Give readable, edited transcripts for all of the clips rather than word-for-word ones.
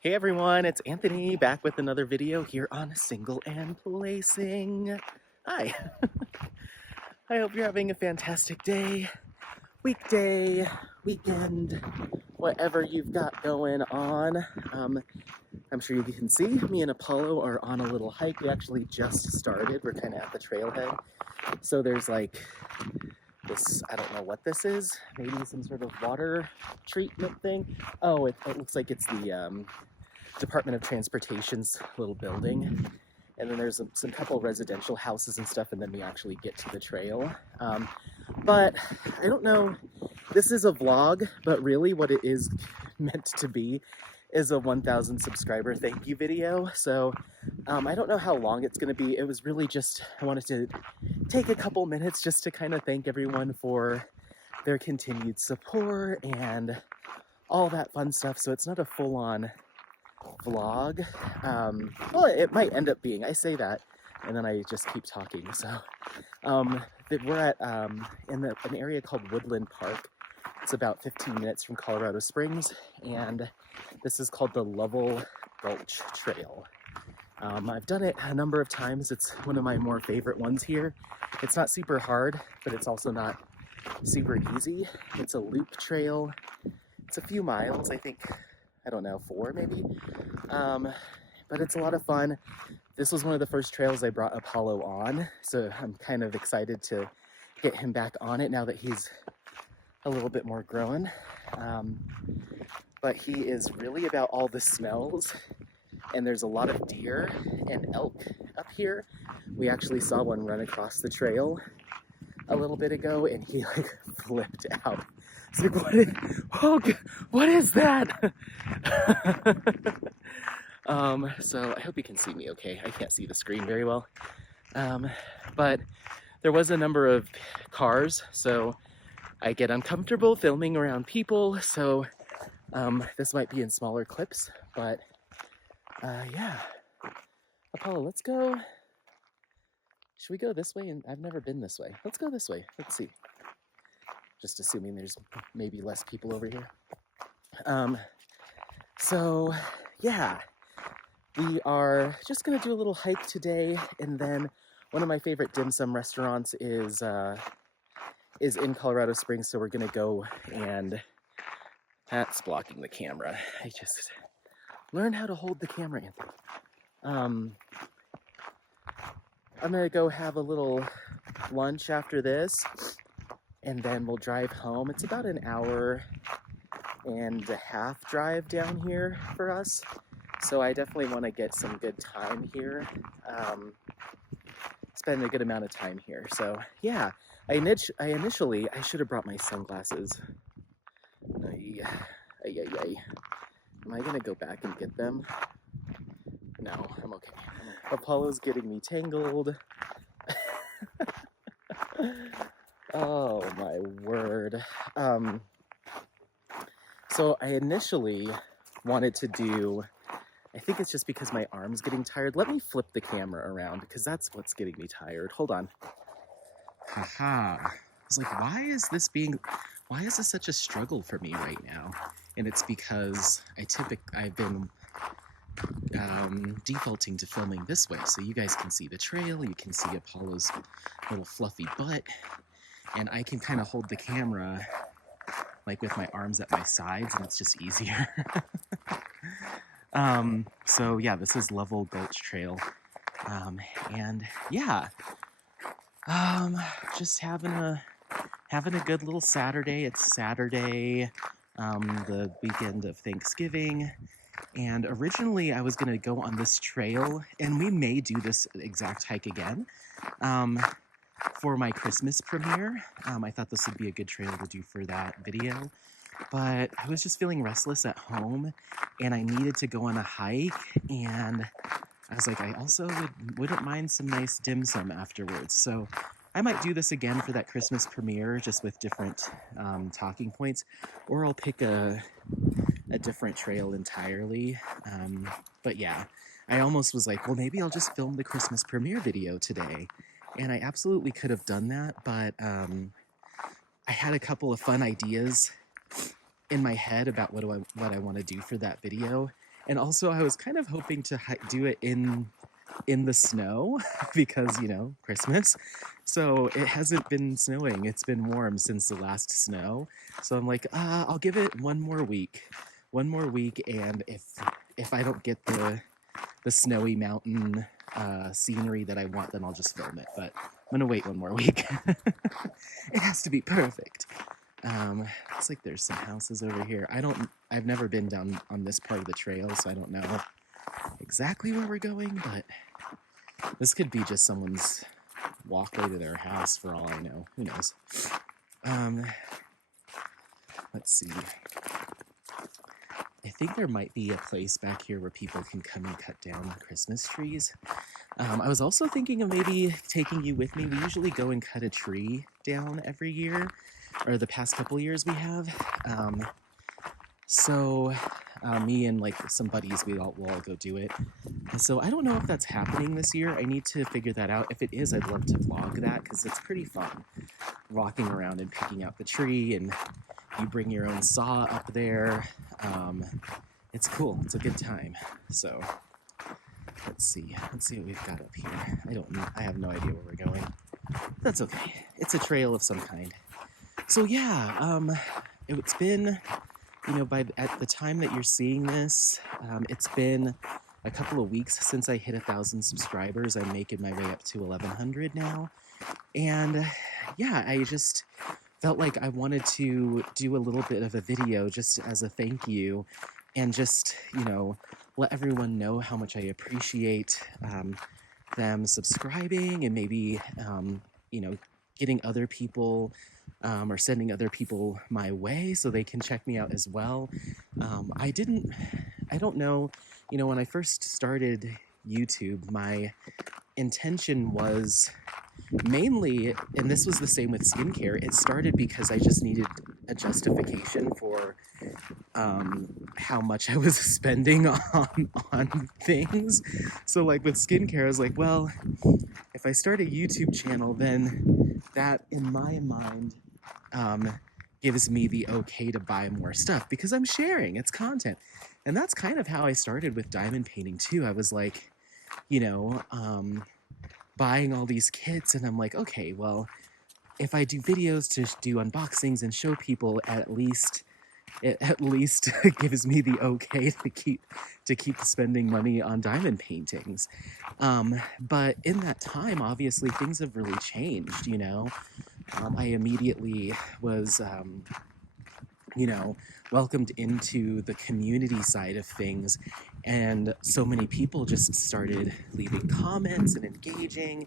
Hey everyone, it's Anthony back with another video here on Single and Placing. Hi, I hope you're having a fantastic day, weekday, weekend, whatever you've got going on. I'm sure you can see me and Apollo are on a little hike. We actually just started. We're kind of at the trailhead. So there's like this, I don't know what this is, maybe some sort of water treatment thing. Oh, it looks like it's the Department of Transportation's little building, and then there's some couple residential houses and stuff, and then we actually get to the trail. But I don't know, this is a vlog, but really what it is meant to be is a 1,000 subscriber thank you video. So I don't know how long it's going to be. It was really just, I wanted to take a couple minutes just to kind of thank everyone for their continued support and all that fun stuff. So it's not a full-on vlog. Well, it might end up being. I say that and then I just keep talking. So we're at in an area called Woodland Park. It's about 15 minutes from Colorado Springs, and this is called the Lovell Gulch Trail. I've done it a number of times. It's one of my more favorite ones here. It's not super hard, but it's also not super easy. It's a loop trail. It's a few miles, I think, I don't know, 4 maybe. But it's a lot of fun. This was one of the first trails I brought Apollo on, so I'm kind of excited to get him back on it now that he's a little bit more grown. But he is really about all the smells, and there's a lot of deer and elk up here. We actually saw one run across the trail a little bit ago, and he like flipped out. It's like, what is that? So I hope you can see me okay. I can't see the screen very well. But there was a number of cars, so I get uncomfortable filming around people, so this might be in smaller clips, but yeah. Apollo, let's go. Should we go this way? And I've never been this way. Let's go this way. Let's see. Just assuming there's maybe less people over here. So yeah, we are just gonna do a little hike today, and then one of my favorite dim sum restaurants is in Colorado Springs, so we're gonna go, and that's blocking the camera. I just learn how to hold the camera, Anthony. I'm gonna go have a little lunch after this, and then we'll drive home. It's about an hour and a half drive down here for us, so I definitely want to get some good time here, spend a good amount of time here. So yeah, I initially should have brought my sunglasses. Am I gonna go back and get them? No, I'm okay. Apollo's getting me tangled. Oh my word. So I initially wanted to do, I think it's just because my arm's getting tired. Let me flip the camera around because that's what's getting me tired. Hold on. Haha. I was like, why is this such a struggle for me right now? And it's because I've been defaulting to filming this way, so you guys can see the trail, you can see Apollo's little fluffy butt, and I can kind of hold the camera like with my arms at my sides, and it's just easier. So yeah, this is Lovell Gulch Trail, and yeah, just having a good little Saturday. It's Saturday, the weekend of Thanksgiving. And originally I was going to go on this trail, and we may do this exact hike again for my Christmas premiere. I thought this would be a good trail to do for that video, but I was just feeling restless at home, and I needed to go on a hike, and I was like, I also wouldn't mind some nice dim sum afterwards. So I might do this again for that Christmas premiere, just with different talking points, or I'll pick a different trail entirely. But yeah, I almost was like, well, maybe I'll just film the Christmas premiere video today. And I absolutely could have done that, but I had a couple of fun ideas in my head about what I want to do for that video. And also I was kind of hoping to do it in the snow because, Christmas. So it hasn't been snowing. It's been warm since the last snow. So I'm like, I'll give it one more week. One more week, and if I don't get the snowy mountain scenery that I want, then I'll just film it. But I'm gonna wait one more week. It has to be perfect. Looks like there's some houses over here. I've never been down on this part of the trail, so I don't know exactly where we're going, but this could be just someone's walkway to their house for all I know. Who knows? Let's see. I think there might be a place back here where people can come and cut down Christmas trees. I was also thinking of maybe taking you with me. We usually go and cut a tree down every year, or the past couple years we have. So me and like some buddies, we'll all go do it. And so I don't know if that's happening this year. I need to figure that out. If it is, I'd love to vlog that because it's pretty fun walking around and picking out the tree, and you bring your own saw up there. It's cool. It's a good time. So let's see what we've got up here. I have no idea where we're going. That's okay. It's a trail of some kind. So yeah, it's been, at the time that you're seeing this, it's been a couple of weeks since I hit 1,000 subscribers. I'm making my way up to 1,100 now. And yeah, I just felt like I wanted to do a little bit of a video just as a thank you, and just, let everyone know how much I appreciate them subscribing, and maybe, getting other people or sending other people my way so they can check me out as well. I don't know, when I first started YouTube, my intention was mainly, and this was the same with skincare, it started because I just needed a justification for how much I was spending on things. So like with skincare, I was like, well, if I start a YouTube channel, then that in my mind gives me the okay to buy more stuff because I'm sharing, it's content. And that's kind of how I started with diamond painting too. I was like, buying all these kits, and I'm like, okay, well, if I do videos to do unboxings and show people, it at least gives me the okay to keep spending money on diamond paintings. But in that time, obviously, things have really changed. I immediately was welcomed into the community side of things, and so many people just started leaving comments and engaging,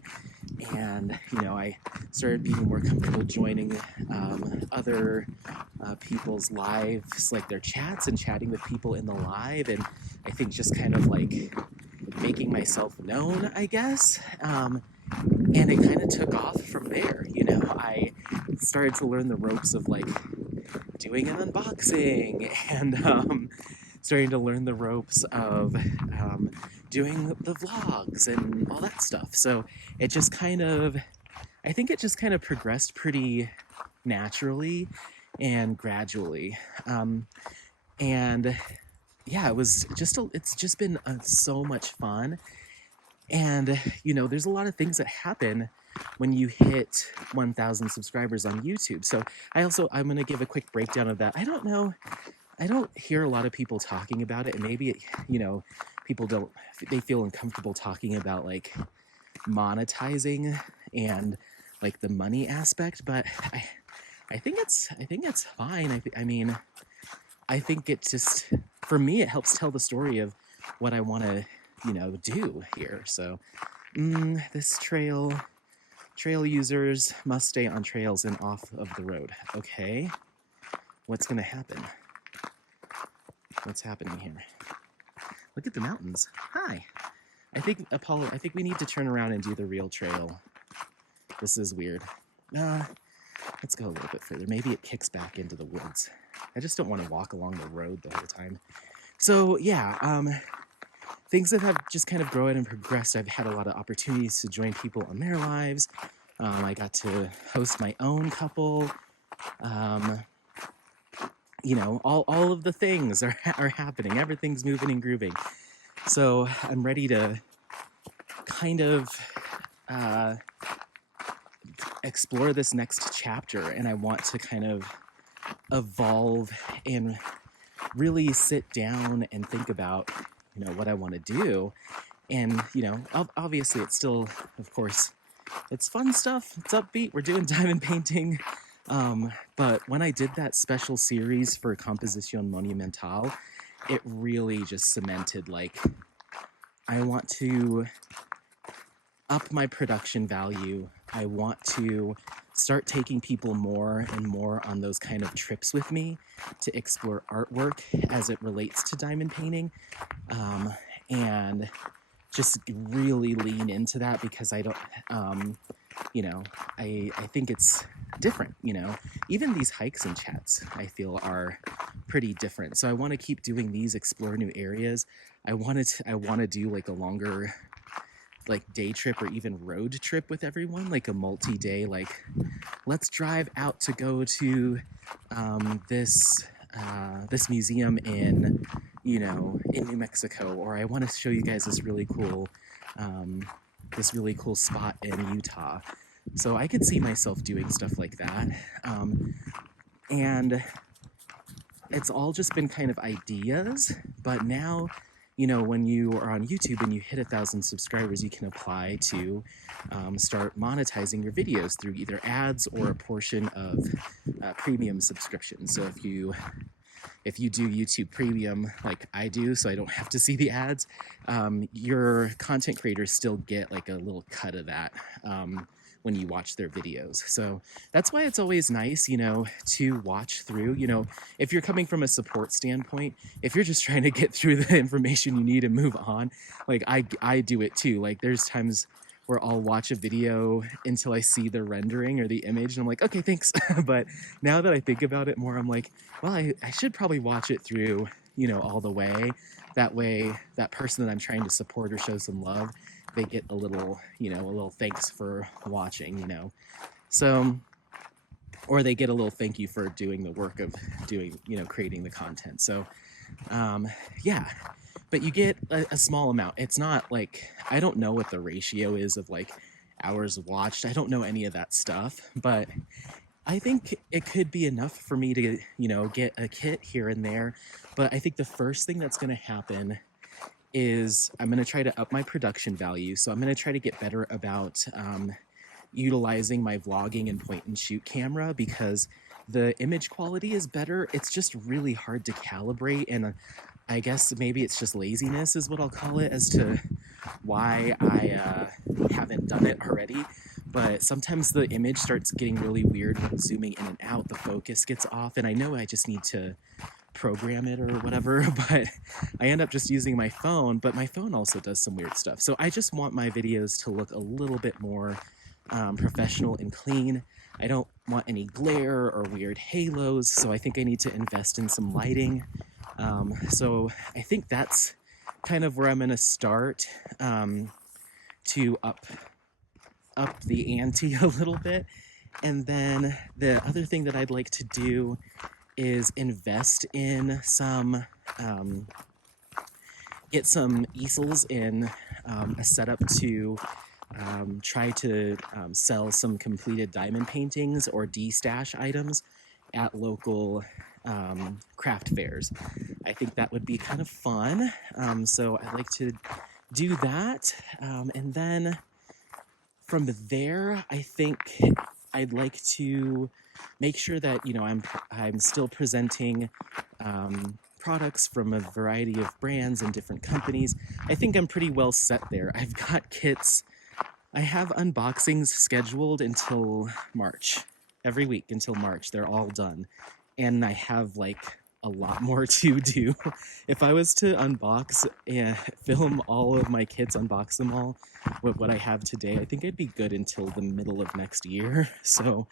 and I started being more comfortable joining other people's lives, like their chats, and chatting with people in the live, and I think just kind of like making myself known, I guess. And it kind of took off from there. I started to learn the ropes of like doing an unboxing, and starting to learn the ropes of doing the vlogs and all that stuff. So I think it just kind of progressed pretty naturally and gradually. And yeah, it's just been so much fun. And, there's a lot of things that happen when you hit 1,000 subscribers on YouTube. So I'm going to give a quick breakdown of that. I don't hear a lot of people talking about it, and maybe, people they feel uncomfortable talking about like monetizing and like the money aspect, but I think it's fine. I mean, I think it just, for me, it helps tell the story of what I want to, do here. So this trail users must stay on trails and off of the road. Okay, what's gonna happen? What's happening here? Look at the mountains. Hi. I think we need to turn around and do the real trail. This is weird. Let's go a little bit further. Maybe it kicks back into the woods. I just don't want to walk along the road the whole time. So yeah, things that have just kind of grown and progressed. I've had a lot of opportunities to join people on their lives. I got to host my own couple. you know, all of the things are happening. Everything's moving and grooving. So I'm ready to kind of uh, explore this next chapter, and I want to kind of evolve and really sit down and think about, you know, what I want to do. And, you know, obviously it's still, of course, it's fun stuff. It's upbeat. We're doing diamond painting. But when I did that special series for Composition Monumental, it really just cemented, like, I want to up my production value. I want to start taking people more and more on those kind of trips with me to explore artwork as it relates to diamond painting, and just really lean into that, because I don't, you know, I think it's different, you know. Even these hikes and chats, I feel, are pretty different. So I want to keep doing these, explore new areas. I want to do like a longer, like, day trip or even road trip with everyone, like a multi-day, like, let's drive out to go to this museum in, you know, in New Mexico, or I want to show you guys this really cool spot in Utah. So I could see myself doing stuff like that, and it's all just been kind of ideas. But now, you know, when you are on YouTube and you hit 1,000 subscribers, you can apply to start monetizing your videos through either ads or a portion of premium subscriptions. So if you do YouTube Premium like I do, so I don't have to see the ads, your content creators still get like a little cut of that when you watch their videos. So that's why it's always nice, you know, to watch through. You know, if you're coming from a support standpoint, if you're just trying to get through the information you need and move on, like I do it too. Like, there's times where I'll watch a video until I see the rendering or the image, and I'm like, okay, thanks. But now that I think about it more, I'm like, well, I should probably watch it through, you know, all the way. That way, that person that I'm trying to support or show some love, they get a little, you know, a little thanks for watching, you know. So, or they get a little thank you for doing the work of doing, you know, creating the content. So, yeah. But you get a small amount. It's not like, I don't know what the ratio is of like hours watched. I don't know any of that stuff, but I think it could be enough for me to, you know, get a kit here and there. But I think the first thing that's going to happen is I'm going to try to up my production value. So I'm going to try to get better about utilizing my vlogging and point and shoot camera, because the image quality is better. It's just really hard to calibrate, and I guess maybe it's just laziness is what I'll call it as to why I haven't done it already. But sometimes the image starts getting really weird when zooming in and out, the focus gets off, and I know I just need to program it or whatever, but I end up just using my phone. But my phone also does some weird stuff. So I just want my videos to look a little bit more professional and clean. I don't want any glare or weird halos, so I think I need to invest in some lighting. So I think that's kind of where I'm going to start to up the ante a little bit. And then the other thing that I'd like to do is invest in some, get some easels in a setup to try to sell some completed diamond paintings or D-stash items at local craft fairs. I think that would be kind of fun. So I'd like to do that. And then from there, I think I'd like to make sure that, you know, I'm still presenting products from a variety of brands and different companies. I think I'm pretty well set there. I've got kits. I have unboxings scheduled until March. Every week until March, they're all done. And I have like a lot more to do. If I was to unbox and film all of my kits, unbox them all with what I have today, I think I'd be good until the middle of next year. So,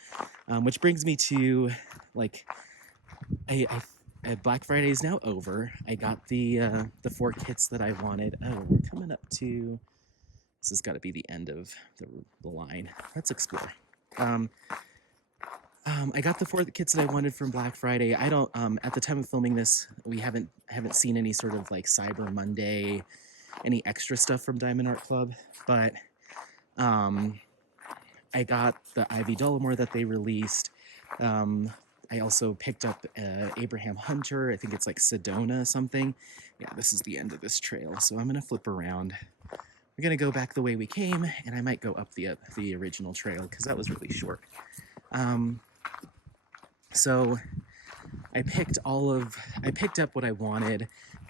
which brings me to, like, Black Friday is now over. I got the 4 kits that I wanted. Oh, we're coming up to, this has got to be the end of the line. Let's explore. I got the 4 kits that I wanted from Black Friday. I don't at the time of filming this, I haven't seen any sort of like Cyber Monday, any extra stuff from Diamond Art Club, but um I got the Ivy Dollamore that they released. I also picked up Abraham Hunter. I think it's like Sedona something. Yeah, this is the end of this trail, so I'm gonna flip around. We're gonna go back the way we came, and I might go up the original trail because that was really short. So I picked up what I wanted.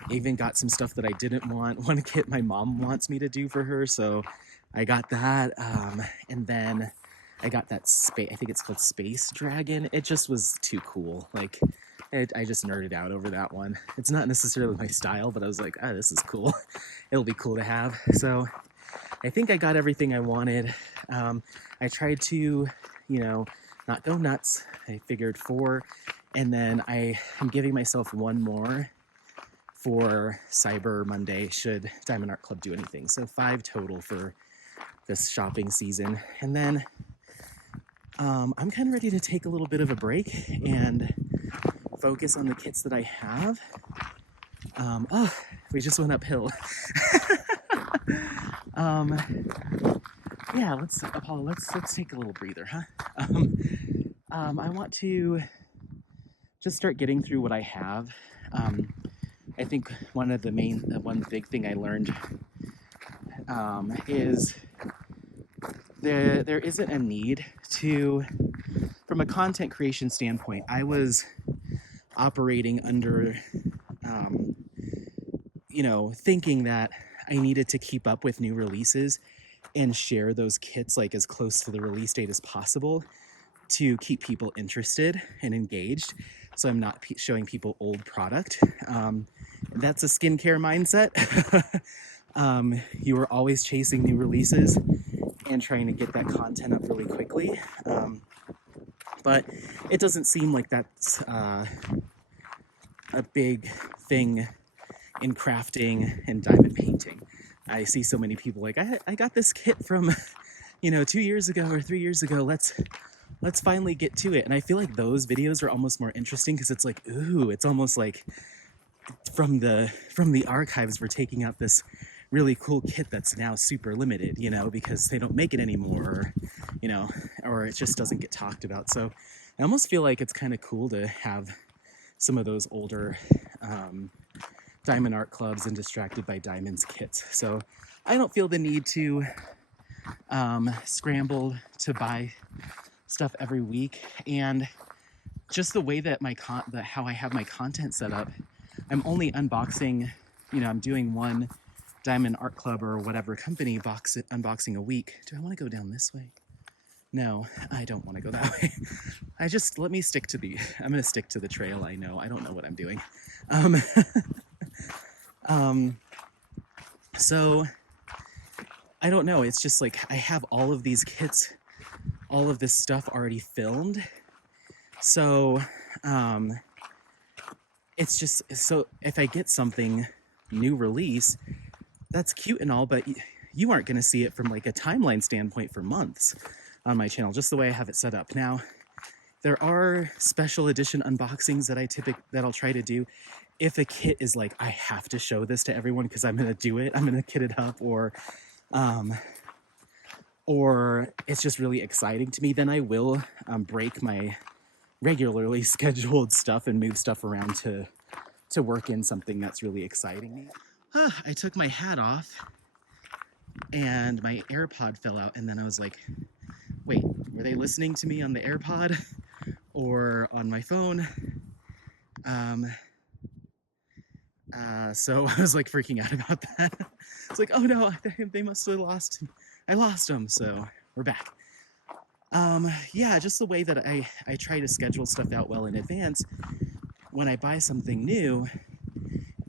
I even got some stuff that I didn't want. One kit my mom wants me to do for her, so I got that. And then I got that I think it's called Space Dragon. It just was too cool. Like, I just nerded out over that one. It's not necessarily my style, but I was like, ah, this is cool. It'll be cool to have. So I think I got everything I wanted. I tried to, not go nuts. I figured 4, and then I am giving myself 1 more for Cyber Monday should Diamond Art Club do anything. So 5 total for this shopping season. And then I'm kind of ready to take a little bit of a break and focus on the kits that I have. Oh, we just went uphill. Yeah, Apollo, let's take a little breather, huh? I want to just start getting through what I have. I think one big thing I learned is there isn't a need to, from a content creation standpoint, I was operating under, thinking that I needed to keep up with new releases and share those kits like as close to the release date as possible to keep people interested and engaged. So I'm not showing people old product. That's a skincare mindset. You are always chasing new releases and trying to get that content up really quickly. But it doesn't seem like that's a big thing in crafting and diamond painting. I see so many people like, I got this kit from, 2 years ago or 3 years ago. Let's finally get to it. And I feel like those videos are almost more interesting because it's like, ooh, it's almost like from the archives, we're taking out this really cool kit that's now super limited, because they don't make it anymore, or it just doesn't get talked about. So I almost feel like it's kind of cool to have some of those older Diamond Art Clubs and Distracted by Diamonds kits. So I don't feel the need to scramble to buy stuff every week. And just the way that how I have my content set up, I'm only unboxing, I'm doing 1 Diamond Art Club or whatever company unboxing a week. Do I want to go down this way? No, I don't want to go that way. Let me stick to I'm going to stick to the trail. I don't know what I'm doing. So I don't know. It's just like I have all of these kits, all of this stuff already filmed. So it's just, so if I get something new release, that's cute and all, but you aren't going to see it from like a timeline standpoint for months on my channel, just the way I have it set up. Now, there are special edition unboxings that I'll try to do. If a kit is like, I have to show this to everyone because I'm going to do it, I'm going to kit it up, or it's just really exciting to me, then I will break my regularly scheduled stuff and move stuff around to work in something that's really exciting me. I took my hat off and my AirPod fell out, and then I was like, wait, were they listening to me on the AirPod or on my phone? So I was like freaking out about that. It's like, oh no, they must have I lost them. So we're back. Yeah, just the way that I try to schedule stuff out well in advance. When I buy something new,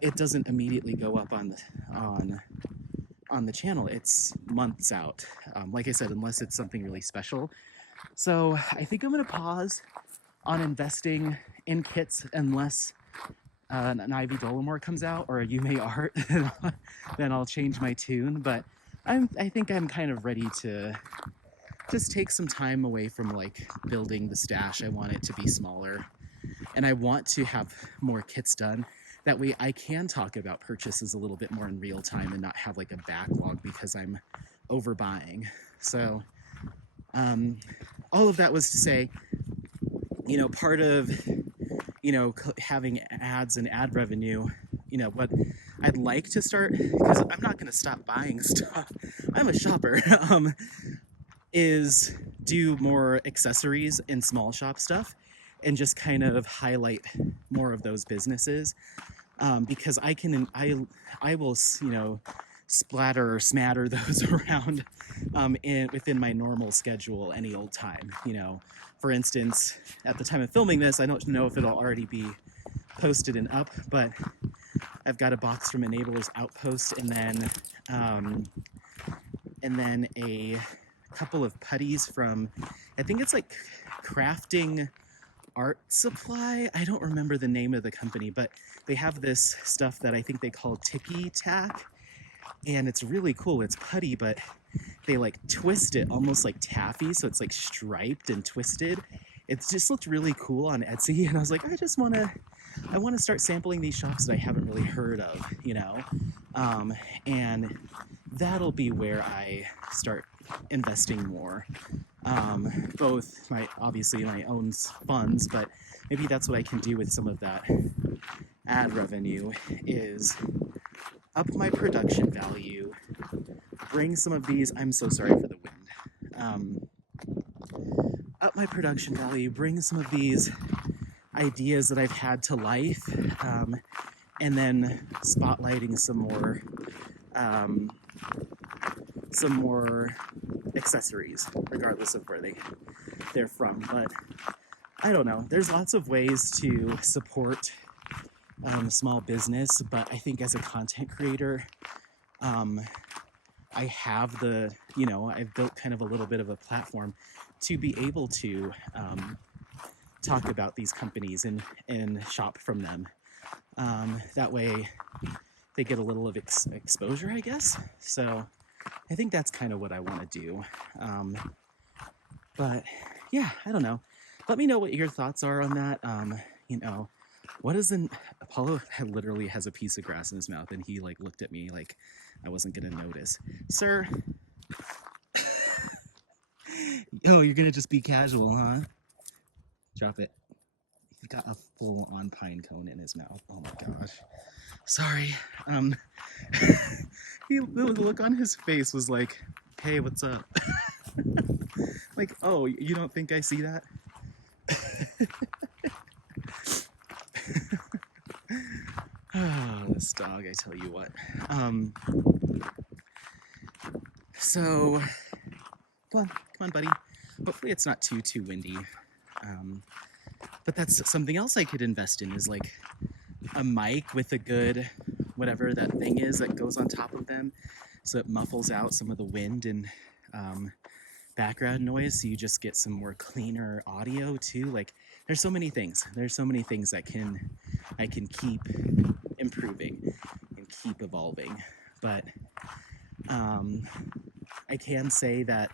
it doesn't immediately go up on the channel. It's months out. Like I said, unless it's something really special. So I think I'm gonna pause on investing in kits unless an Ivy Dollamore comes out or a Yume Art. Then I'll change my tune. But I think I'm kind of ready to just take some time away from like building the stash. I want it to be smaller, and I want to have more kits done. That way I can talk about purchases a little bit more in real time and not have like a backlog because I'm overbuying. So all of that was to say, part of, having ads and ad revenue, what I'd like to start, because I'm not going to stop buying stuff. I'm a shopper. Is do more accessories and small shop stuff and just kind of highlight more of those businesses, because I will splatter or smatter those around within my normal schedule any old time. For instance, at the time of filming this, I don't know if it'll already be posted and up, but I've got a box from Enabler's Outpost, and then a couple of putties from, I think it's like Crafting Art Supply. I don't remember the name of the company, but they have this stuff that I think they call Tiki Tack, and it's really cool. It's putty, but they like twist it almost like taffy, so it's like striped and twisted. It just looked really cool on Etsy, and I was like, I want to start sampling these shops that I haven't really heard of, and that'll be where I start investing more. Both obviously my own funds, but maybe that's what I can do with some of that ad revenue, is up my production value, bring some of these, I'm so sorry for the wind, up my production value, bring some of these ideas that I've had to life, and then spotlighting some more accessories, regardless of where they're from. But I don't know. There's lots of ways to support small business, but I think as a content creator, I have I've built kind of a little bit of a platform to be able to talk about these companies and shop from them. That way they get a little of exposure, I guess. So I think that's kind of what I want to do. But yeah, I don't know. Let me know what your thoughts are on that. What is Apollo literally has a piece of grass in his mouth, and he like looked at me like I wasn't gonna notice. Sir. Oh, you're gonna just be casual, huh? Drop it. He got a full-on pine cone in his mouth. Oh my gosh. Sorry. The look on his face was like, hey, what's up? Like, oh, you don't think I see that? Oh, this dog, I tell you what. So, come on, buddy. Hopefully it's not too windy. But that's something else I could invest in, is like a mic with a good, whatever that thing is that goes on top of them, so it muffles out some of the wind and background noise, so you just get some more cleaner audio too. Like, there's so many things that I can keep improving and keep evolving. But I can say that,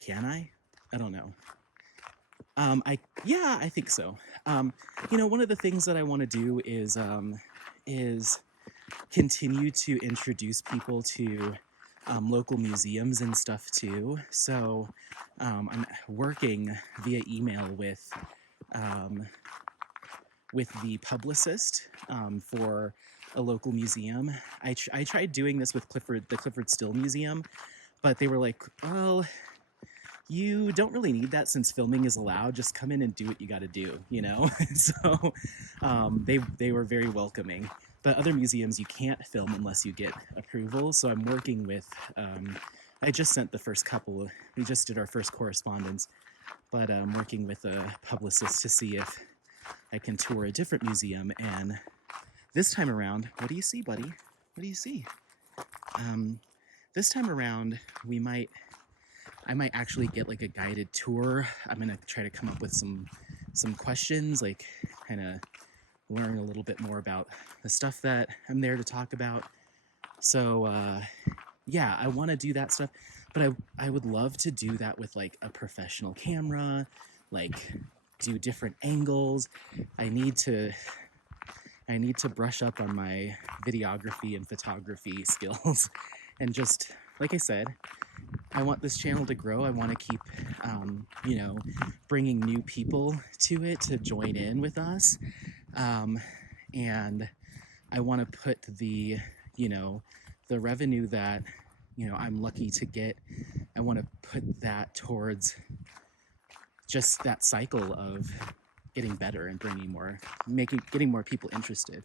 can I don't know. I think so. One of the things that I want to do is continue to introduce people to local museums and stuff too. So I'm working via email with the publicist for a local museum. I tried doing this with the Clifford Still Museum, but they were like, well, you don't really need that since filming is allowed. Just come in and do what you got to do, So they were very welcoming. But other museums, you can't film unless you get approval. So I'm working with, I just sent the first couple, we just did our first correspondence, but I'm working with a publicist to see if I can tour a different museum. And this time around, what do you see, buddy? What do you see? This time around, I might actually get like a guided tour. I'm gonna try to come up with some questions, like kind of learn a little bit more about the stuff that I'm there to talk about. So yeah, I want to do that stuff, but I would love to do that with like a professional camera, like do different angles. I need to I need to brush up on my videography and photography skills. And just like I said, I want this channel to grow. I want to keep, you know, bringing new people to it to join in with us. And I want to put the, you know, the revenue that, you know, I'm lucky to get, I want to put that towards just that cycle of getting better and bringing more, getting more people interested.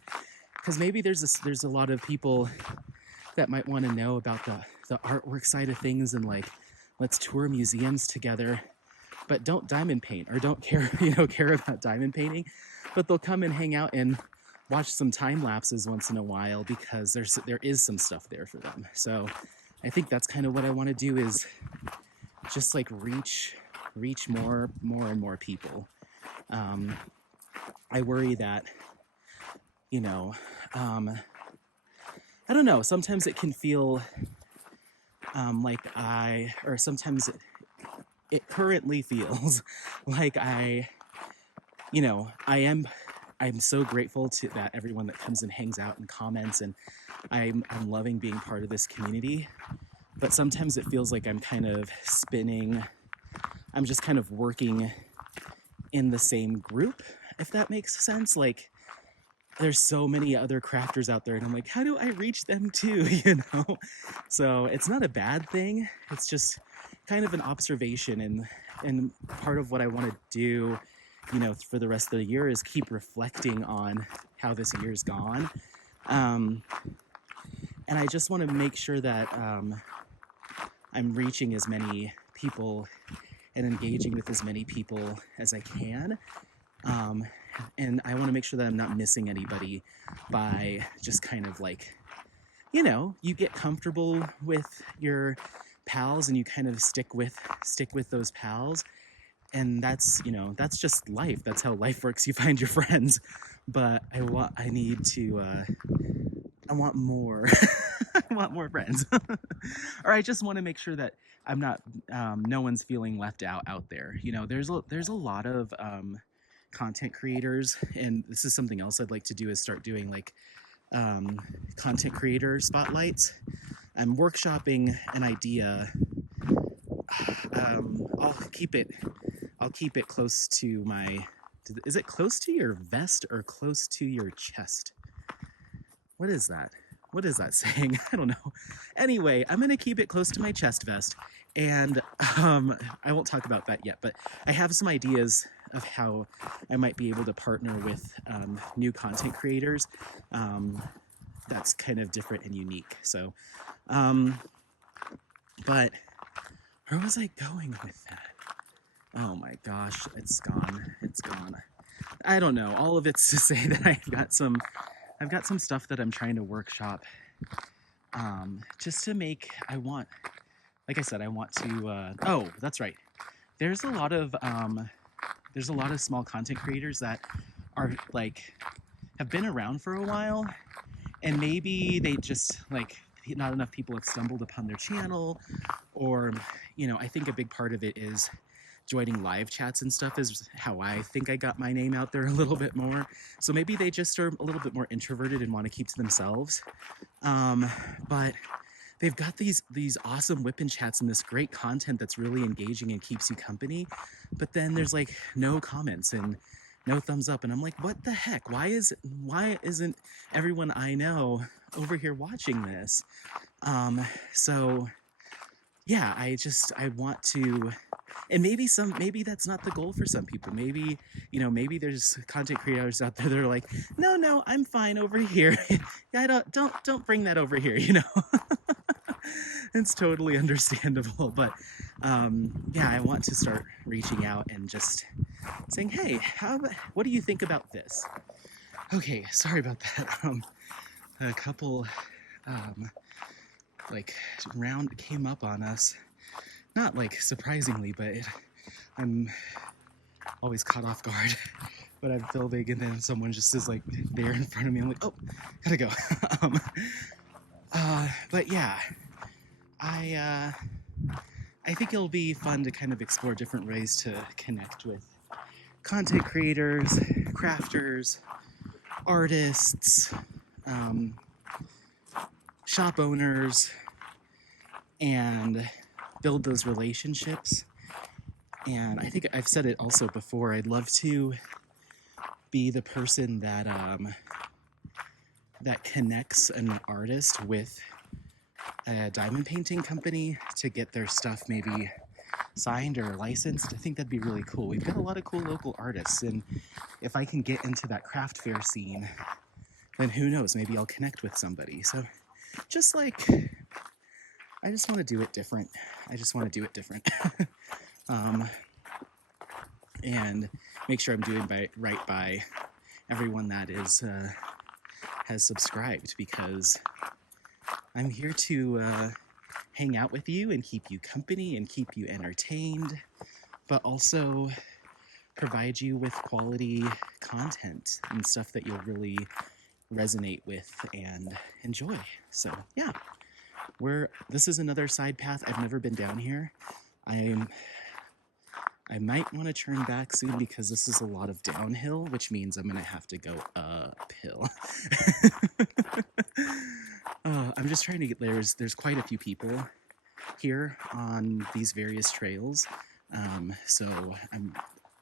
Because maybe there's a lot of people that might want to know about the artwork side of things, and like, let's tour museums together, but don't diamond paint, or don't care, you know, care about diamond painting, but they'll come and hang out and watch some time lapses once in a while because there is some stuff there for them. So I think that's kind of what I want to do, is just like reach more and more people. I worry that, you know, I don't know, sometimes it can feel like or sometimes it currently feels like you know, I'm so grateful to that everyone that comes and hangs out and comments, and I'm loving being part of this community. But sometimes it feels like I'm kind of I'm just kind of working in the same group, if that makes sense. Like, there's so many other crafters out there, and I'm like, how do I reach them too, you know? So it's not a bad thing. It's just kind of an observation, and part of what I want to do, you know, for the rest of the year is keep reflecting on how this year's gone. And I just want to make sure that I'm reaching as many people and engaging with as many people as I can. And I want to make sure that I'm not missing anybody by just kind of like, you know, you get comfortable with your pals and you kind of stick with those pals. And that's, you know, that's just life. That's how life works. You find your friends. But I want more. I want more friends. Or I just want to make sure that I'm not, no one's feeling left out there. You know, there's a lot of content creators, and this is something else I'd like to do, is start doing like content creator spotlights. I'm workshopping an idea. I'll keep it close to my, is it close to your vest or close to your chest? What is that? What is that saying? I don't know. Anyway, I'm going to keep it close to my chest vest, and I won't talk about that yet, but I have some ideas of how I might be able to partner with new content creators that's kind of different and unique. So, but where was I going with that? Oh my gosh, it's gone. It's gone. I don't know. All of it's to say that I've got some stuff that I'm trying to workshop, just to make, like I said, I want to, oh, that's right. There's a lot of small content creators that are like, have been around for a while, and maybe they just like, not enough people have stumbled upon their channel, or, you know, I think a big part of it is joining live chats and stuff is how I think I got my name out there a little bit more. So maybe they just are a little bit more introverted and want to keep to themselves. But they've got these awesome whipping chats and this great content that's really engaging and keeps you company. But then there's like no comments and no thumbs up. And I'm like, what the heck? Why isn't everyone I know over here watching this? So yeah, I want to, and maybe that's not the goal for some people. Maybe, you know, maybe there's content creators out there that are like, no, I'm fine over here. I don't bring that over here, you know. It's totally understandable, but yeah, I want to start reaching out and just saying, hey, what do you think about this? Okay, sorry about that. A couple like round came up on us, not like surprisingly, but I'm always caught off guard. But I'm filming and then someone just is like there in front of me. I'm like, oh, gotta go. But yeah, I think it'll be fun to kind of explore different ways to connect with content creators, crafters, artists, um, shop owners, and build those relationships. And I think I've said it also before, I'd love to be the person that that connects an artist with a diamond painting company to get their stuff maybe signed or licensed. I think that'd be really cool. We've got a lot of cool local artists, and if I can get into that craft fair scene, then who knows, maybe I'll connect with somebody. So just like, I just want to do it different. I just want to do it different. And make sure I'm doing right by everyone that is has subscribed, because I'm here to hang out with you and keep you company and keep you entertained, but also provide you with quality content and stuff that you'll really resonate with and enjoy. So yeah, this is another side path. I've never been down here. I might want to turn back soon because this is a lot of downhill, which means I'm gonna have to go uphill. I'm just trying to get there's quite a few people here on these various trails, so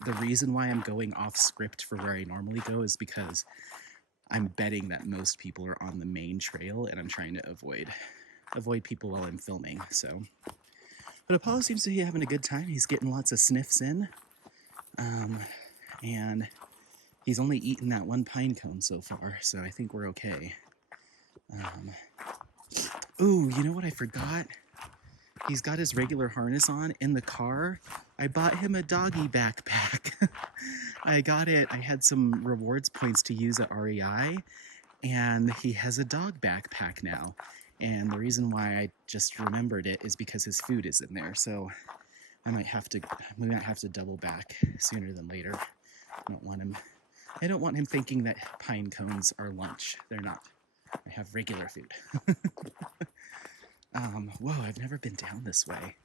the reason why I'm going off script for where I normally go is because I'm betting that most people are on the main trail, and I'm trying to avoid people while I'm filming. So, but Apollo seems to be having a good time. He's getting lots of sniffs in, and he's only eaten that one pine cone so far, so I think we're okay. Ooh, you know what I forgot? He's got his regular harness on in the car. I bought him a doggy backpack. I got it. I had some rewards points to use at REI, and he has a dog backpack now. And the reason why I just remembered it is because his food is in there. So we might have to double back sooner than later. I don't want him thinking that pine cones are lunch. They're not. I have regular food. Whoa, I've never been down this way.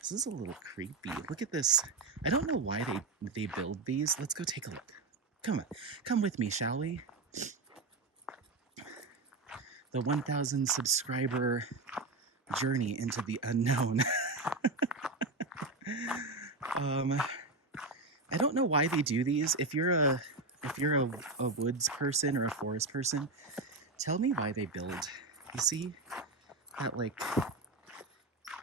This is a little creepy. Look at this. I don't know why they build these. Let's go take a look. Come with me, shall we? The 1,000 subscriber journey into the unknown. I don't know why they do these. If you're a woods person or a forest person, tell me why they build. You see that, like,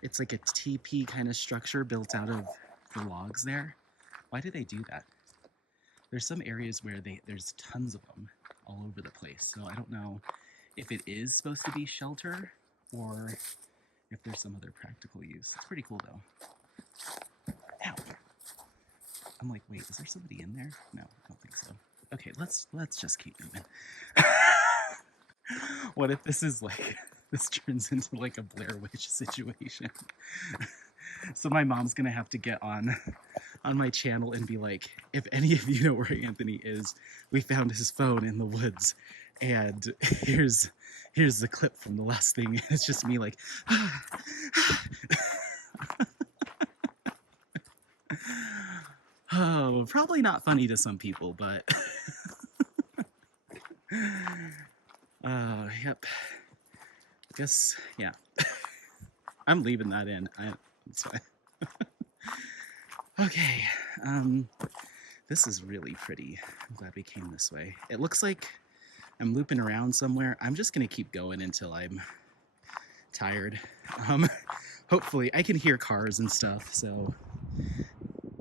it's like a TP kind of structure built out of the logs there. Why do they do that? There's some areas where there's tons of them all over the place. So I don't know if it is supposed to be shelter or if there's some other practical use. It's pretty cool though. Ow. I'm like, wait, is there somebody in there? No, I don't think so. Okay, let's just keep moving. What if this turns into like a Blair Witch situation? So my mom's gonna have to get on my channel and be like, if any of you know where Anthony is, we found his phone in the woods, and here's the clip from the last thing. It's just me like, oh, probably not funny to some people, but yep. I guess, yeah. I'm leaving that in. It's fine. Okay. This is really pretty. I'm glad we came this way. It looks like I'm looping around somewhere. I'm just gonna keep going until I'm tired. Hopefully, I can hear cars and stuff, so.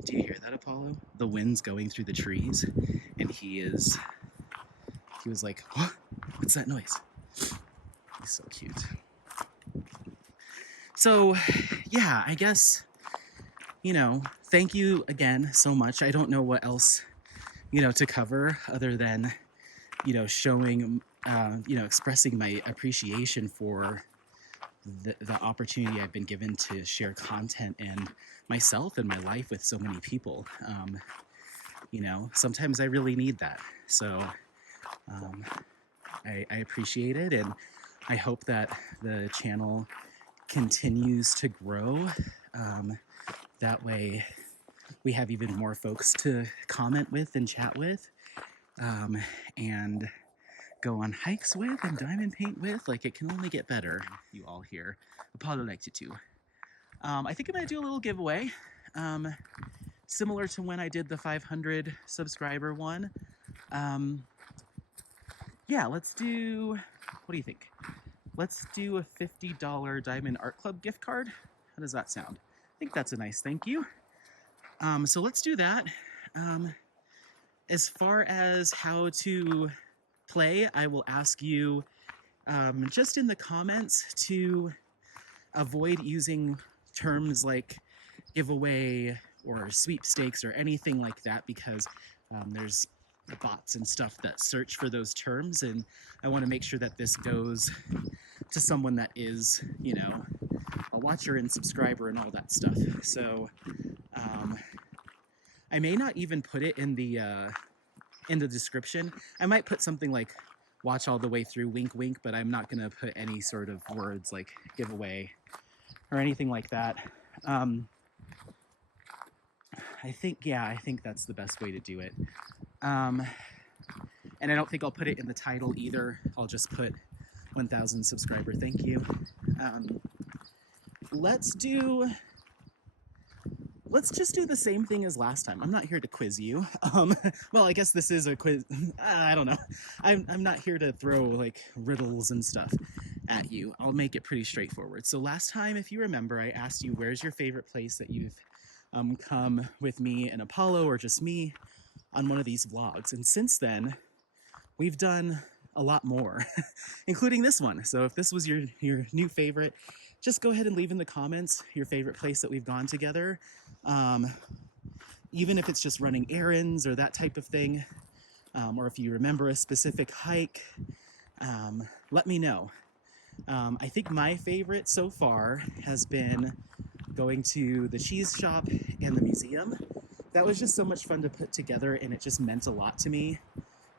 Do you hear that, Apollo? The wind's going through the trees, and he was like, what? What's that noise? He's so cute. So, yeah, I guess, thank you again so much. I don't know what else, to cover other than, showing, expressing my appreciation for the opportunity I've been given to share content and myself and my life with so many people. Sometimes I really need that. So I appreciate it, and I hope that the channel continues to grow. That way we have even more folks to comment with and chat with, and go on hikes with and diamond paint with. Like, it can only get better. You all here. Apollo likes you too. I think I'm gonna do a little giveaway, similar to when I did the 500 subscriber one. Yeah, let's do, what do you think? Let's do a $50 Diamond Art Club gift card. How does that sound? I think that's a nice thank you. So let's do that. As far as how to play, I will ask you just in the comments to avoid using terms like giveaway or sweepstakes or anything like that, because there's bots and stuff that search for those terms, and I want to make sure that this goes to someone that is, you know, a watcher and subscriber and all that stuff. So I may not even put it in the description. I might put something like watch all the way through, wink wink, but I'm not gonna put any sort of words like giveaway or anything like that. I think that's the best way to do it. And I don't think I'll put it in the title either. I'll just put 1,000 subscriber thank you. Let's just do the same thing as last time. I'm not here to quiz you. Well, I guess this is a quiz. I don't know. I'm not here to throw like riddles and stuff at you. I'll make it pretty straightforward. So last time, if you remember, I asked you where's your favorite place that you've come with me and Apollo, or just me, on one of these vlogs. And since then, we've done a lot more, including this one. So if this was your new favorite, just go ahead and leave in the comments your favorite place that we've gone together. Even if it's just running errands or that type of thing, or if you remember a specific hike, let me know. I think my favorite so far has been going to the cheese shop and the museum. That was just so much fun to put together, and it just meant a lot to me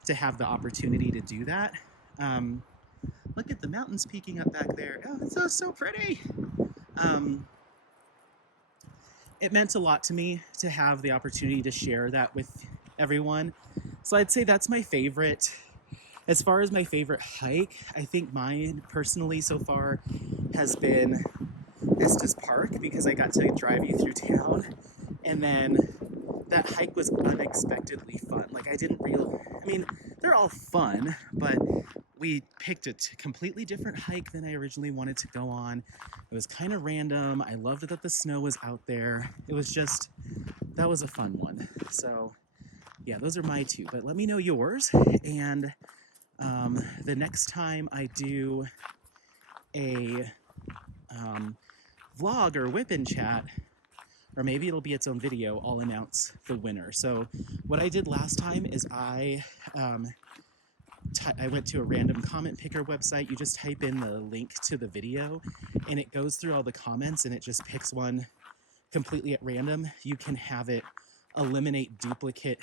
to have the opportunity to do that. Look at the mountains peeking up back there. Oh, it's so pretty. It meant a lot to me to have the opportunity to share that with everyone. So I'd say that's my favorite. As far as my favorite hike, I think mine personally so far has been Estes Park, because I got to drive you through town, and then that hike was unexpectedly fun. Like, I mean, they're all fun, but we picked a completely different hike than I originally wanted to go on. It was kind of random. I loved that the snow was out there. It was just, that was a fun one. So yeah, those are my two, but let me know yours. And the next time I do a vlog or whip-in chat, or maybe it'll be its own video, I'll announce the winner. So what I did last time is I went to a random comment picker website. You just type in the link to the video and it goes through all the comments and it just picks one completely at random. You can have it eliminate duplicate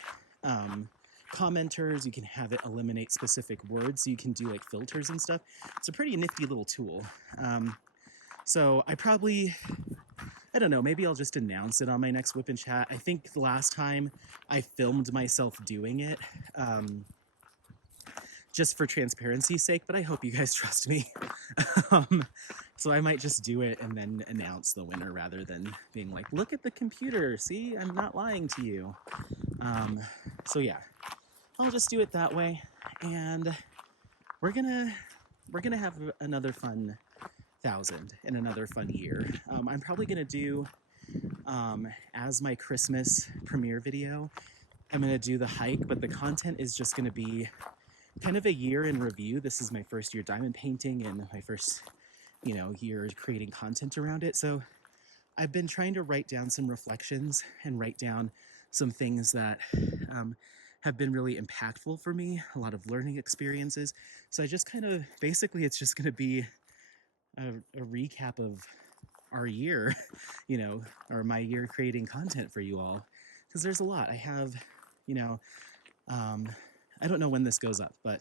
commenters. You can have it eliminate specific words. So you can do like filters and stuff. It's a pretty nifty little tool. So I don't know, maybe I'll just announce it on my next whip and chat. I think the last time I filmed myself doing it, just for transparency's sake, but I hope you guys trust me. So I might just do it and then announce the winner rather than being like, look at the computer, see, I'm not lying to you. So yeah, I'll just do it that way, and we're gonna have another fun 1,000 in another fun year. I'm probably gonna do, as my Christmas premiere video, I'm gonna do the hike, but the content is just gonna be kind of a year in review. This is my first year diamond painting and my first, year creating content around it. So I've been trying to write down some reflections and write down some things that have been really impactful for me, a lot of learning experiences. So I just basically it's just gonna be a recap of our year, or my year creating content for you all, because there's a lot. I have, I don't know when this goes up, but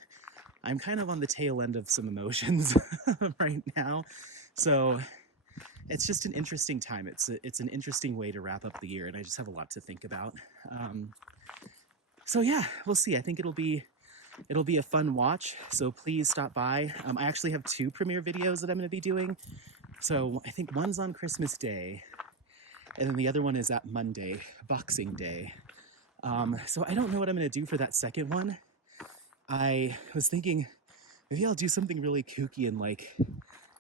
I'm kind of on the tail end of some emotions right now. So it's just an interesting time. It's an interesting way to wrap up the year, and I just have a lot to think about. So yeah, we'll see. I think it'll be a fun watch. So please stop by. I actually have 2 premiere videos that I'm going to be doing. So I think one's on Christmas Day, and then the other one is at Monday, Boxing Day. So I don't know what I'm going to do for that second one. I was thinking maybe I'll do something really kooky and like,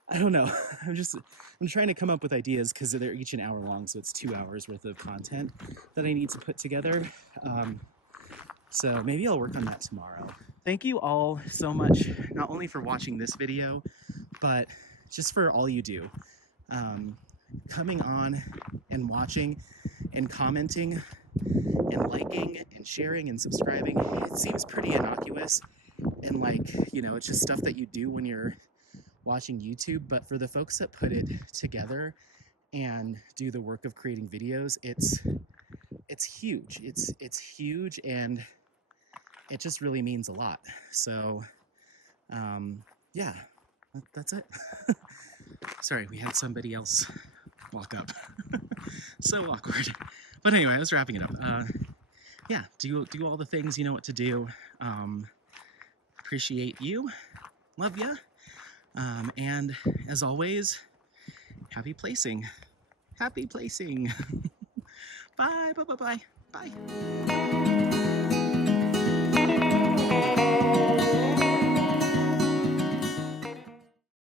I don't know. I'm trying to come up with ideas because they're each an hour long, so it's 2 hours worth of content that I need to put together. So maybe I'll work on that tomorrow. Thank you all so much, not only for watching this video, but just for all you do. Coming on and watching and commenting and liking and sharing and subscribing. It seems pretty innocuous and like, you know, it's just stuff that you do when you're watching YouTube, but for the folks that put it together and do the work of creating videos, it's huge. It's huge, and it just really means a lot. So yeah, that's it. Sorry, we had somebody else walk up. So awkward. But anyway, I was wrapping it up. Yeah, do all the things you know what to do. Appreciate you. Love ya. And as always, happy placing. Happy placing. Bye, bye, bye, bye. Bye.